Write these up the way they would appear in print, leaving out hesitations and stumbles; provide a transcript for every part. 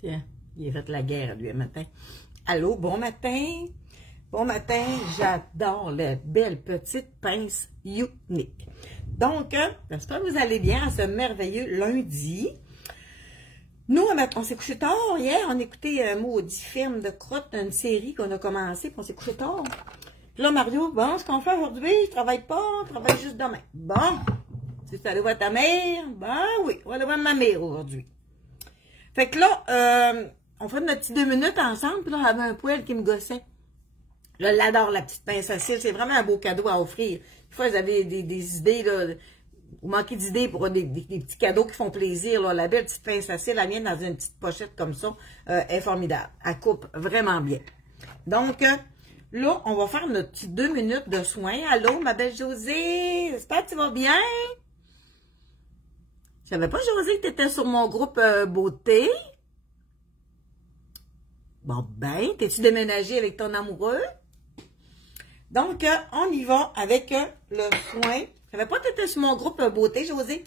Tiens, il a fait la guerre, lui, un matin. Allô, bon matin. Bon matin, j'adore les belles petites pinces uniques. Donc, j'espère que vous allez bien à ce merveilleux lundi. Nous, on s'est couché tard hier. On a écouté un maudit film de crotte, une série qu'on a commencé, puis on s'est couché tard. Puis là, Mario, bon, ce qu'on fait aujourd'hui, je travaille pas, on travaille juste demain. Bon, tu es allé voir ta mère? Ben oui, on va aller voir ma mère aujourd'hui. Fait que là, on fait notre petit 2 minutes ensemble, puis là, j'avais un poêle qui me gossait. Je l'adore, la petite pince à cils. C'est vraiment un beau cadeau à offrir. Des fois, vous avez des idées, là, vous manquez d'idées pour des petits cadeaux qui font plaisir. Là. La belle petite pince à cils, la mienne dans une petite pochette comme ça, est formidable. Elle coupe vraiment bien. Donc, là, on va faire notre petit 2 minutes de soins. Allô, ma belle Josée? J'espère que tu vas bien? Je savais pas, Josée, que tu étais sur mon groupe beauté. Bon, ben, t'es-tu déménagé avec ton amoureux? Donc, on y va avec le soin. Je savais pas que tu étais sur mon groupe beauté, Josée.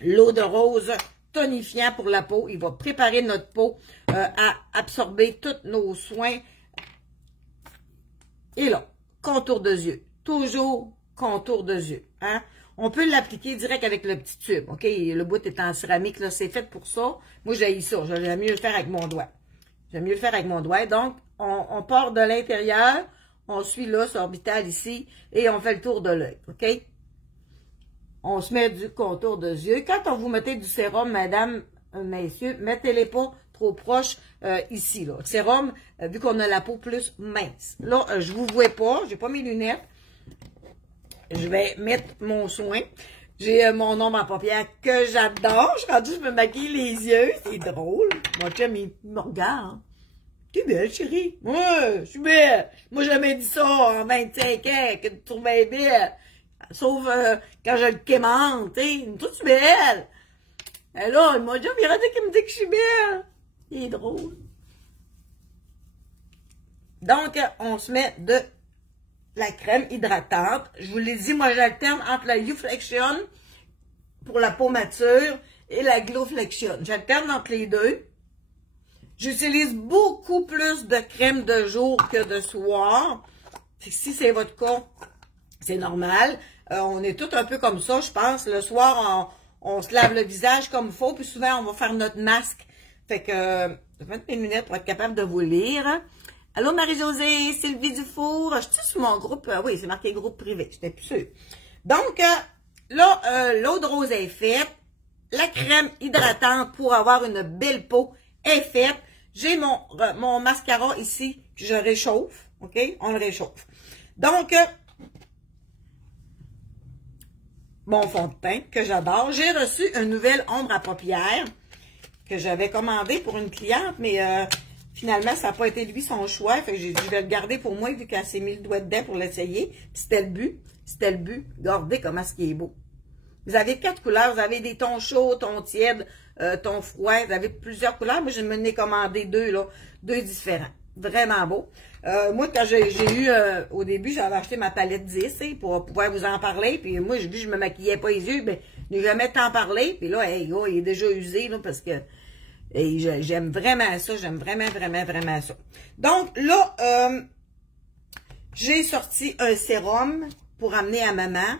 L'eau de rose tonifiant pour la peau. Il va préparer notre peau à absorber tous nos soins. Et là, contour de yeux. Toujours contour de yeux. Hein? On peut l'appliquer direct avec le petit tube. OK? Le bout est en céramique. Là, c'est fait pour ça. Moi, j'haïs ça. J'aime mieux le faire avec mon doigt. J'aime mieux le faire avec mon doigt. Donc, on part de l'intérieur. On suit l'os orbital ici. Et on fait le tour de l'œil. OK? On se met du contour de yeux. Quand on vous mettez du sérum, madame, messieurs, mettez-les pas trop proches ici. Là. Le sérum, vu qu'on a la peau plus mince. Là, je vous vois pas. J'ai pas mes lunettes. Je vais mettre mon soin. J'ai mon ombre à paupières que j'adore. Je suis rendue, je me maquille les yeux. C'est drôle. Mon chum, il me regarde. Tu es belle, chérie. Ouais, je suis belle. Moi, j'ai jamais dit ça en 25 ans, que tu trouvais belle. Sauf quand je le quémante, tu sais. Toi, tu es belle. Et là, mon chum, il a dit qu'il me dit que je suis belle. C'est drôle. Donc, on se met de la crème hydratante. Je vous l'ai dit, moi, j'alterne entre la YouFlexion pour la peau mature et la Glowflexion. J'alterne entre les deux. J'utilise beaucoup plus de crème de jour que de soir. Si c'est votre cas, c'est normal. On est tous un peu comme ça, je pense. Le soir, on se lave le visage comme il faut, puis souvent, on va faire notre masque. Fait que, je vais mettre mes lunettes pour être capable de vous lire. Allô, Marie-Josée, Sylvie Dufour. Je suis sur mon groupe. Oui, c'est marqué groupe privé. J'étais plus sûre. Donc, là, l'eau de rose est faite. La crème hydratante pour avoir une belle peau est faite. J'ai mon mascara ici que je réchauffe. OK? On le réchauffe. Donc, mon fond de teint que j'adore. J'ai reçu une nouvelle ombre à paupières que j'avais commandé pour une cliente, mais finalement, ça n'a pas été lui son choix. Fait que j'ai dit, je vais le garder pour moi, vu qu'elle s'est mis le doigt dedans pour l'essayer. Puis c'était le but. C'était le but. Regardez comment ce qui est beau. Vous avez 4 couleurs. Vous avez des tons chauds, tons tièdes, tons froids. Vous avez plusieurs couleurs. Moi, je me n'ai commandé 2, là. 2 différents. Vraiment beau. Moi, quand j'ai eu, au début, j'avais acheté ma palette 10, pour pouvoir vous en parler. Puis moi, vu que je me maquillais pas les yeux, ben, je n'ai jamais tant parlé. Puis là, hey, gars, il est déjà usé, là, parce que et j'aime vraiment ça. J'aime vraiment, vraiment, vraiment ça. Donc, là, j'ai sorti un sérum pour amener à maman.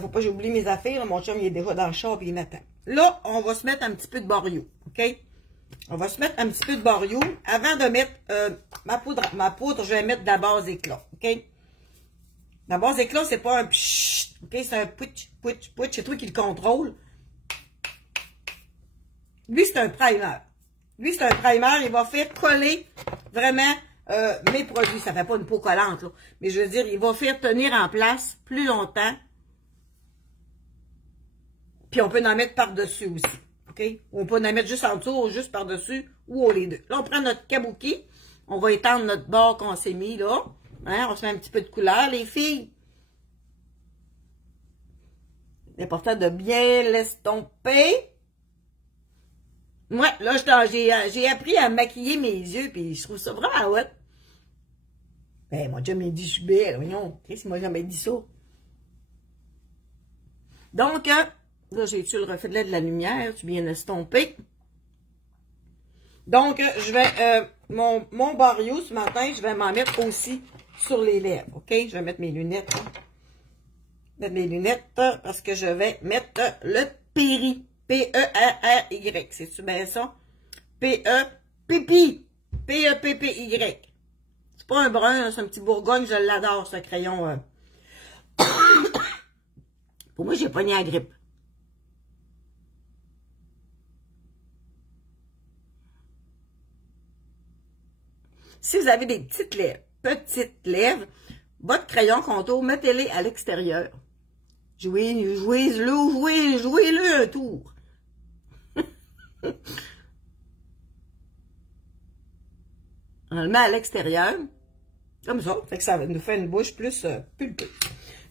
Faut pas que j'oublie mes affaires. Là, mon chum, il est déjà dans le char et il m'attend. Là, on va se mettre un petit peu de Borio, OK? On va se mettre un petit peu de Borio. Avant de mettre ma poudre, je vais mettre de la base éclat, OK? La base éclat, c'est pas un pshhh, OK? C'est un pouch, pouch, pouch. C'est toi qui le contrôle. Lui, c'est un primer. Lui, c'est un primer. Il va faire coller vraiment mes produits. Ça fait pas une peau collante, là. Mais je veux dire, il va faire tenir en place plus longtemps. Puis on peut en mettre par-dessus aussi. OK? On peut en mettre juste en dessous ou juste par-dessus ou les deux. Là, on prend notre kabuki. On va étendre notre bord qu'on s'est mis là. Hein? On se met un petit peu de couleur. Les filles, c'est important de bien l'estomper. Moi, là, j'ai appris à maquiller mes yeux, puis je trouve ça vraiment hot. Ben, moi, j'ai jamais dit je suis belle, voyons. Chris, il m'a jamais dit ça. Donc, là, j'ai-tu le reflet de la lumière, tu bien estompé. Donc, je vais, mon Barrio ce matin, je vais m'en mettre aussi sur les lèvres, OK? Je vais mettre mes lunettes, hein. Mettre mes lunettes parce que je vais mettre le Péri. P-E-R-R-Y. C'est-tu bien ça? P-E-P-P. P-E-P-P-Y. C'est pas un brun, c'est un petit Bourgogne, je l'adore, ce crayon. Pour moi, j'ai pogné la grippe. Si vous avez des petites lèvres, votre crayon contour, mettez-les à l'extérieur. Jouez-le un tour. On le met à l'extérieur. Comme ça. Fait que ça nous fait une bouche plus pulpeuse.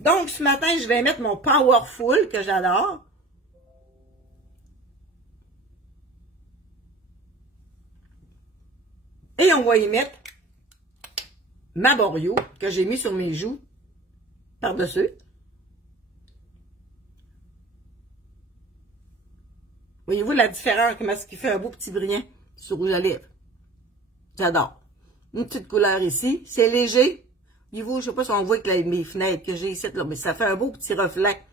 Donc, ce matin, je vais mettre mon Powerful, que j'adore. Et on va y mettre ma Borio, que j'ai mis sur mes joues, par-dessus. Voyez-vous la différence, comment est-ce qu'il fait un beau petit brillant sur rouge à lèvres. J'adore. Une petite couleur ici. C'est léger. Voyez-vous, je sais pas si on voit avec mes fenêtres que j'ai ici, là, mais ça fait un beau petit reflet.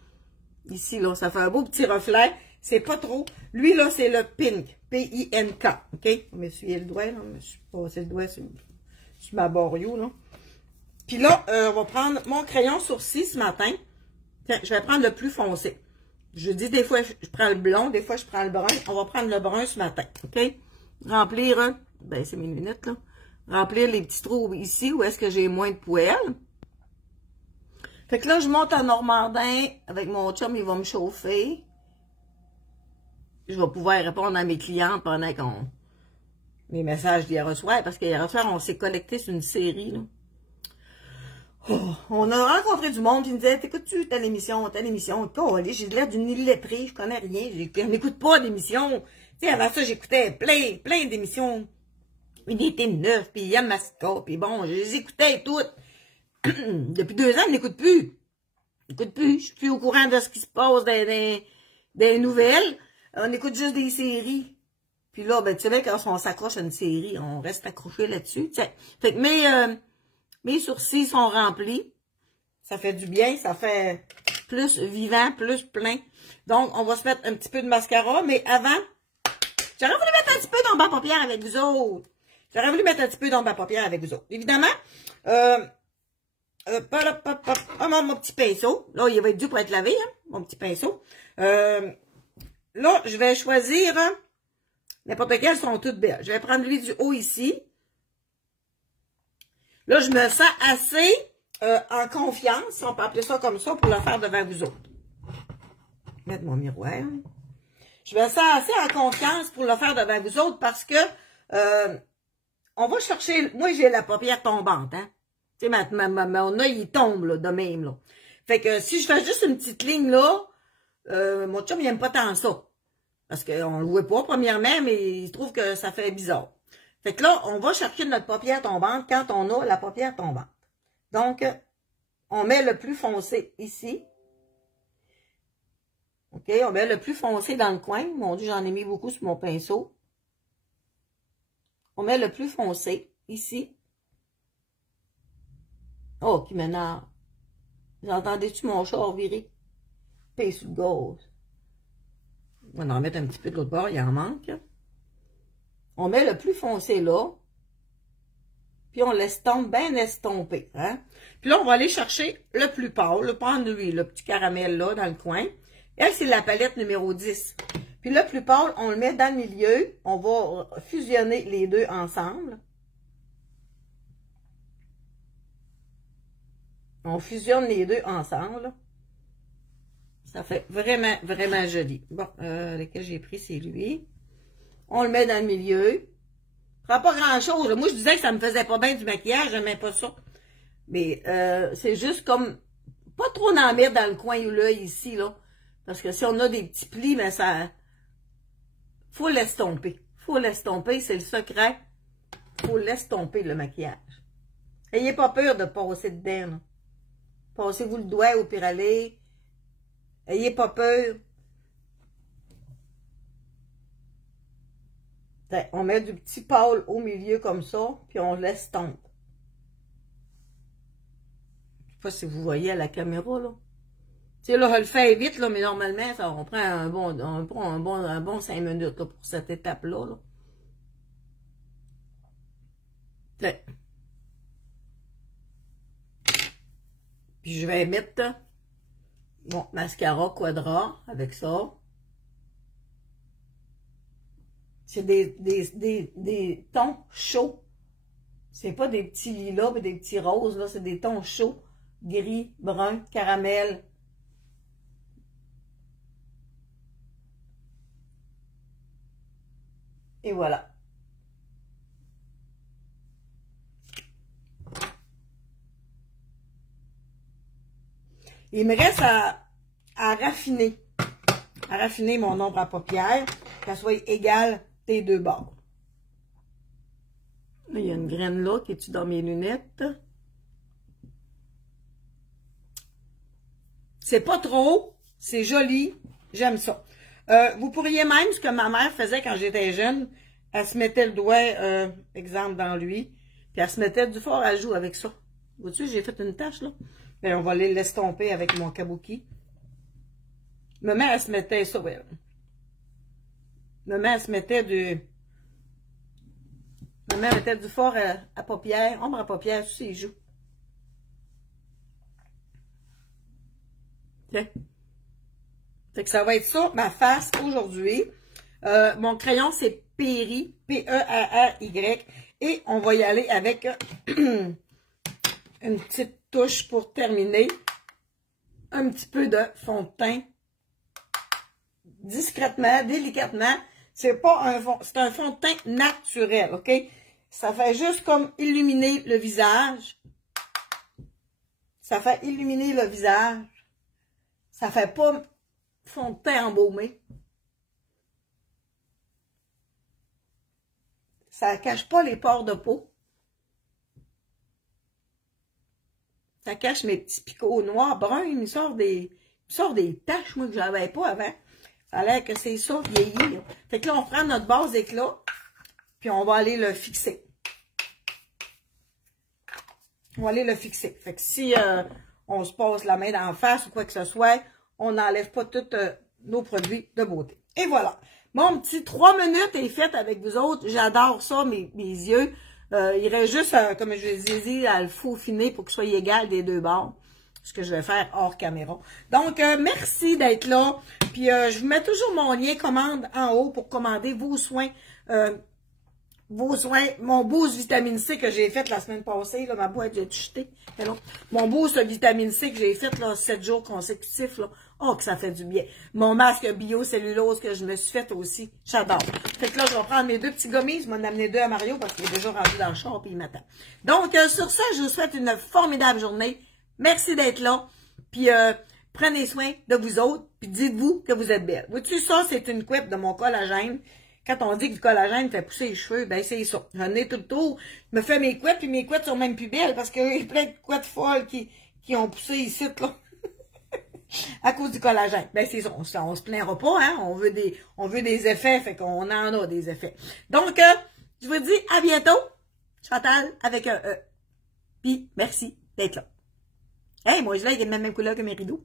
Ici, là, ça fait un beau petit reflet. C'est pas trop. Lui, là, c'est le Pink. P-I-N-K. OK? Je me suis le doigt, là. Je me suis passé le doigt sur ma Borio, là. Puis là, on va prendre mon crayon sourcil ce matin. Tiens, je vais prendre le plus foncé. Je dis des fois, je prends le blond, des fois, je prends le brun. On va prendre le brun ce matin, OK? Remplir, ben, c'est mes lunettes, là. Remplir les petits trous ici, où est-ce que j'ai moins de poêle. Fait que là, je monte à Normandin avec mon chum, il va me chauffer. Je vais pouvoir répondre à mes clientes pendant qu'on... mes messages d'hier soir, parce qu'hier soir, on s'est connecté sur une série, là. Oh, on a rencontré du monde qui nous disait, t'écoutes-tu telle émission? J'ai l'air d'une illettrée, je connais rien, je n'écoute pas d'émissions. Tu sais, avant ça, j'écoutais plein d'émissions. Unité 9, puis Yamaska, puis bon, je les écoutais toutes. Depuis 2 ans, je n'écoute plus. Je suis plus au courant de ce qui se passe des nouvelles. On écoute juste des séries. Puis là, ben, tu sais, quand on s'accroche à une série, on reste accroché là-dessus. Fait que mes sourcils sont remplis. Ça fait du bien, ça fait plus vivant, plus plein. Donc, on va se mettre un petit peu de mascara, mais avant, j'aurais voulu mettre un petit peu d'ombre à paupières avec vous autres. Évidemment, mon petit pinceau. Là, il va être dû pour être lavé, hein, mon petit pinceau. Là, je vais choisir n'importe quelles sont toutes belles. Je vais prendre lui du haut ici. Là, je me sens assez en confiance, si on peut appeler ça comme ça, pour le faire devant vous autres. Mettre mon miroir. Je me sens assez en confiance pour le faire devant vous autres parce que on va chercher... Moi, j'ai la paupière tombante, hein. Tu sais, mon œil, il tombe, là, de même, là. Fait que si je fais juste une petite ligne, là, mon chum, il aime pas tant ça. Parce qu'on le voit pas, premièrement, mais il trouve que ça fait bizarre. Fait que là, on va chercher notre paupière tombante quand on a la paupière tombante. Donc, on met le plus foncé ici. OK, on met le plus foncé dans le coin. Mon Dieu, j'en ai mis beaucoup sur mon pinceau. On met le plus foncé ici. Oh, qui m'énerve. Vous entendez-tu mon chat revirer? Paye sous le gauze. On va en mettre un petit peu de l'autre bord, il en manque. On met le plus foncé là. Puis on l'estompe bien estompé. Hein? Puis là, on va aller chercher le plus pâle. Prendre lui, le petit caramel là dans le coin. Elle, c'est la palette numéro 10. Puis le plus pâle, on le met dans le milieu. On va fusionner les deux ensemble. On fusionne les deux ensemble. Ça fait vraiment, vraiment joli. Bon, lequel j'ai pris, c'est lui. On le met dans le milieu. Ça prend pas grand-chose. Moi, je disais que ça me faisait pas bien du maquillage. J'aimais pas ça. Mais c'est juste comme... Pas trop en mettre dans le coin ou là, ici, là. Parce que si on a des petits plis, ben ça... Faut l'estomper. Faut l'estomper, c'est le secret. Faut l'estomper, le maquillage. Ayez pas peur de passer dedans, là. Passez-vous le doigt au pire aller. Ayez pas peur. On met du petit pâle au milieu comme ça, puis on laisse tomber. Je sais pas si vous voyez à la caméra, là. Tu sais, là, je le fais vite, là, mais normalement, ça, on prend un bon 5 minutes là, pour cette étape-là. Là. Puis je vais mettre mon mascara Quadra avec ça. C'est des tons chauds. C'est pas des petits lilas et des petits roses, là. C'est des tons chauds. Gris, brun, caramel. Et voilà. Il me reste à raffiner. À raffiner mon ombre à paupières. Qu'elle soit égale des deux bords. Là, il y a une graine là qui est dans mes lunettes. C'est pas trop. C'est joli. J'aime ça. Vous pourriez même, ce que ma mère faisait quand j'étais jeune, elle se mettait le doigt, exemple, dans lui, puis elle se mettait du fard à joue avec ça. Vois-tu, j'ai fait une tache, là. Mais on va aller l'estomper avec mon kabuki. Ma mère, elle se mettait ça, ouais. Ma mère, elle se mettait Ma mère mettait du fard à paupières, ombre à paupières sur ses joues. Tiens. Fait que ça va être ça, ma face aujourd'hui. Mon crayon, c'est Perry, P-E-R-R-Y. Et on va y aller avec une petite touche pour terminer. Un petit peu de fond de teint. Discrètement, délicatement. C'est pas un fond, c'est un fond de teint naturel, OK? Ça fait juste comme illuminer le visage. Ça fait illuminer le visage. Ça fait pas fond de teint embaumé. Ça cache pas les pores de peau. Ça cache mes petits picots noirs, bruns. Il me sort des taches, moi, que j'avais pas avant. Ça a l'air que c'est ça, vieilli. Là. Fait que là, on prend notre base d'éclat, puis on va aller le fixer. On va aller le fixer. Fait que si on se pose la main d'en face ou quoi que ce soit, on n'enlève pas tous nos produits de beauté. Et voilà. Mon petit 3 minutes est fait avec vous autres. J'adore ça, mes yeux. Il reste juste, comme je vous ai dit, à le faufiner pour que ce soit égal des deux bords. Ce que je vais faire hors caméra. Donc, merci d'être là. Puis, je vous mets toujours mon lien commande en haut pour commander vos soins. Mon boost vitamine C que j'ai fait la semaine passée. Là, ma boîte, j'ai jeté. Mon boost vitamine C que j'ai fait là, 7 jours consécutifs. Là. Oh, que ça fait du bien. Mon masque biocellulose que je me suis fait aussi. J'adore. Fait que là, je vais prendre mes 2 petits gommis. Je vais en amener 2 à Mario parce qu'il est déjà rendu dans le char et il m'attend. Donc, sur ça, je vous souhaite une formidable journée. Merci d'être là. Puis, prenez soin de vous autres. Puis, dites-vous que vous êtes belle. Vois-tu, ça, c'est une couette de mon collagène. Quand on dit que du collagène fait pousser les cheveux, ben c'est ça. J'en ai tout le tour. Je me fais mes couettes, puis mes couettes sont même plus belles parce qu'il y a plein de couettes folles qui ont poussé ici, là. À cause du collagène. Ben c'est ça. On se plaindra pas, hein. On veut des effets, fait qu'on en a des effets. Donc, je vous dis à bientôt. Chantal avec un E. Puis, merci d'être là. Hey, moi, je l'ai, il a la même couleur que mes rideaux.